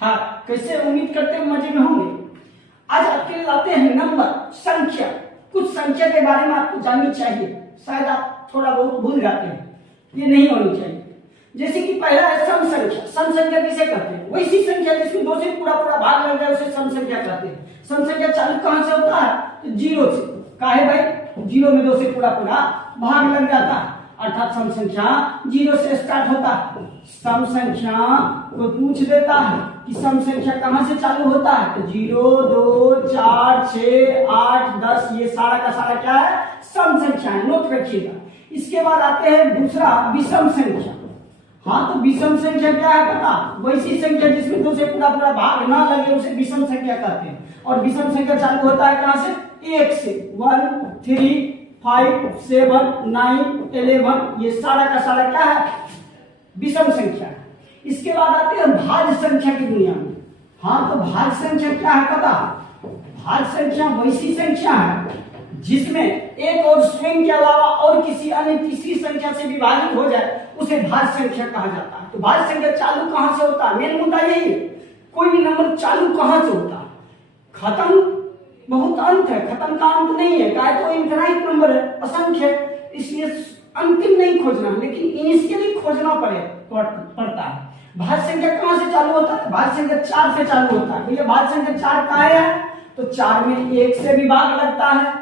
हाँ, कैसे उम्मीद करते हैं मजे में होंगे। आज आपके लाते हैं नंबर, संख्या। कुछ संख्या के बारे में आपको जाननी चाहिए, शायद आप थोड़ा बहुत भूल जाते हैं, ये नहीं होनी चाहिए। जैसे कि पहला है सम संख्या। सम संख्या किसे कहते हैं? वैसी संख्या जिसमें दो से पूरा पूरा भाग लग जाए उसे सम संख्या कहते हैं। सम संख्या चालू कहां से होता है? तो जीरो से। काहे भाई? जीरो में दो से पूरा पूरा भाग लग जाता है, अर्थात सम संख्या जीरो से स्टार्ट होता है। सम संख्या को पूछ देता है कि सम संख्या कहां से चालू होता है, तो 0, 2, 4, 6, 8, 10 ये सारा का सारा क्या है? सम संख्या है, नोट रखिएगा। इसके बाद आते हैं दूसरा विषम संख्या। हाँ, तो विषम संख्या क्या है पता? वैसी संख्या जिसमें दो से पूरा पूरा भाग ना लगे उसे विषम संख्या कहते हैं। और विषम संख्या चालू होता है कहां से? 1 से। 1, 3, 5, 7, 9, 11 ये सारा का सारा क्या है? विषम संख्या है। इसके बाद आते हैं भाज्य संख्या की दुनिया में। हाँ, तो भाज्य संख्या क्या है पता? भाज्य संख्या वैसी संख्या है जिसमें एक और स्वयं के अलावा और किसी अन्य तीसरी संख्या से विभाजित हो जाए उसे भाज्य संख्या कहा जाता है। तो भाज्य संख्या चालू कहां से होता है? मेन मुद्दा यही है, कोई भी नंबर चालू कहां से होता है? खत्म बहुत अंत है, खत्म का अंत नहीं है, क्या तो इनफिनाइट नंबर है, असंख्य, इसलिए अंतिम नहीं खोजना, लेकिन इनिशियली खोजना पड़ता है। भाज्य संख्या कहां से चालू होता है? भाज्य संख्या 4 से चालू होता है। भैया भाज्य संख्या 4 कहाँ है? तो 4 में 1 से भी भाग लगता है,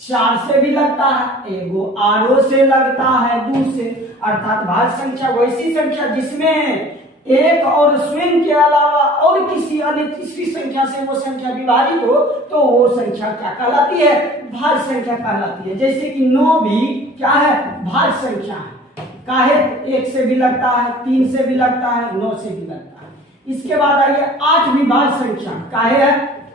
4 से भी लगता है, एगो आरो से लगता है, 2 से। अर्थात भाज्य संख्या वैसी संख्या जिसमें एक और स्वयं के अलावा और किसी अन्य तीसरी संख्या से वो संख्या विभाजित हो तो वो संख्या क्या कहलाती है? भाज्य संख्या कहलाती है। जैसे कि 9 भी क्या है? भाज्य संख्या है। काहे? 1 से भी लगता है, 3 से भी लगता है, 9 से भी लगता है। इसके बाद आइए 8 भी भाज्य संख्या। काहे है?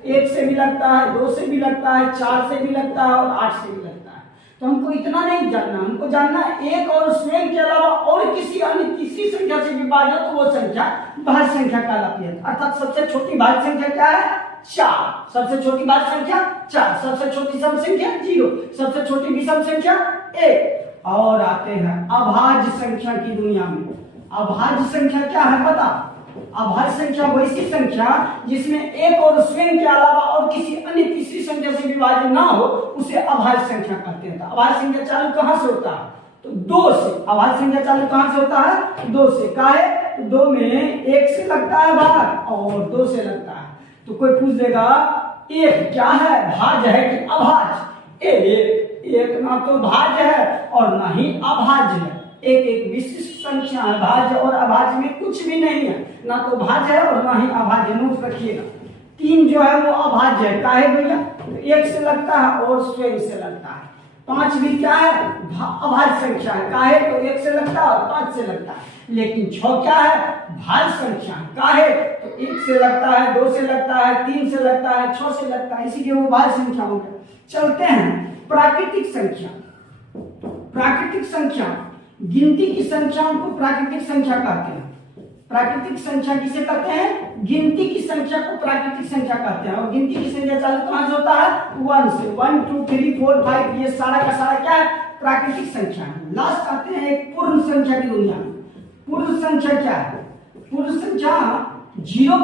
1 से भी लगता है, 2 से भी लगता है, 4 से भी लगता है और 8 से भी लगता है। तो हमको इतना नहीं जानना, हमको जानना एक और स्वयं के अलावा और किसी अन्य तीसरी संख्या से विभाजित तो वो संख्या भाज्य संख्या कहलाती है। अर्थात सबसे छोटी भाज्य संख्या क्या है? 4। सबसे छोटी भाज्य संख्या 4। सबसे छोटी सम संख्या 0। सबसे छोटी विषम संख्या 1। और आते हैं अभाज्य संख्या की दुनिया में। अभाज्य संख्या क्या है पता? अभाज्य संख्या वैसी संख्या जिसमें एक और स्वयं के अलावा और किसी अन्य तीसरी संख्या से विभाजित ना हो उसे अभाज्य संख्या कहते हैं। अभाज्य संख्या चालू कहां से होता है? तो 2 से। अभाज्य संख्या चालू कहां से होता है? 2 से। काहे? तो 2 में 1 से लगता है भाग और 2 से लगता है। तो कोई पूछ देगा 1 क्या है? भाज्य है कि अभाज्य? एक ना तो भाज्य है और ना ही अभाज्य है। एक विशिष्ट संख्या है, भाज्य और अभाज्य में कुछ भी नहीं है, ना तो भाज्य है और ना ही अभाज्य। नोट रखिएगा। 3 जो है वो अभाज्य है। काहे भैया? तो 1 से लगता है और स्वयं से लगता है। 5 भी क्या है? अभाज्य संख्या है। काहे? तो 1 से लगता है और 5 से लगता है। लेकिन 6 क्या है? भाज्य संख्या। काहे? तो 1 से लगता है, 2 से लगता है, 3 से लगता है, 6 से लगता है, इसीलिए वो भाज्य संख्या हो गया। चलते हैं प्राकृतिक संख्या। प्राकृतिक संख्या गिनती की संख्याओं को प्राकृतिक संख्या कहते हैं। प्राकृतिक संख्या किसे कहते हैं? गिनती की संख्या को प्राकृतिक संख्या कहते हैं। और गिनती की संख्या चालू कहां से होता है? 1 से। 1, 2, 3, 4, 5 ये सारा का सारा क्या है? प्राकृतिक संख्या है। लास्ट आते हैं एक पूर्ण संख्या की दुनिया में। पूर्ण संख्या क्या है? पूर्ण संख्या 0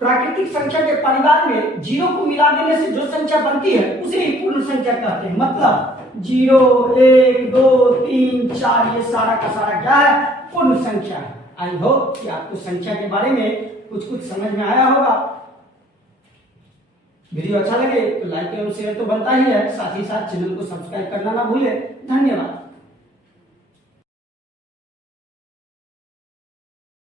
प्राकृतिक संख्या के परिवार में 0 को मिला देने से जो संख्या बनती है उसे ही पूर्ण संख्या कहते हैं। मतलब 0, 1, 2, 3, 4 ये सारा का सारा क्या है? पूर्ण संख्या है। आई होप कि आपको संख्या के बारे में कुछ समझ में आया होगा। वीडियो अच्छा लगे तो लाइक एवं शेयर तो बनता ही है, साथ ही साथ चैनल को सब्सक्राइब करना ना भूले। धन्यवाद।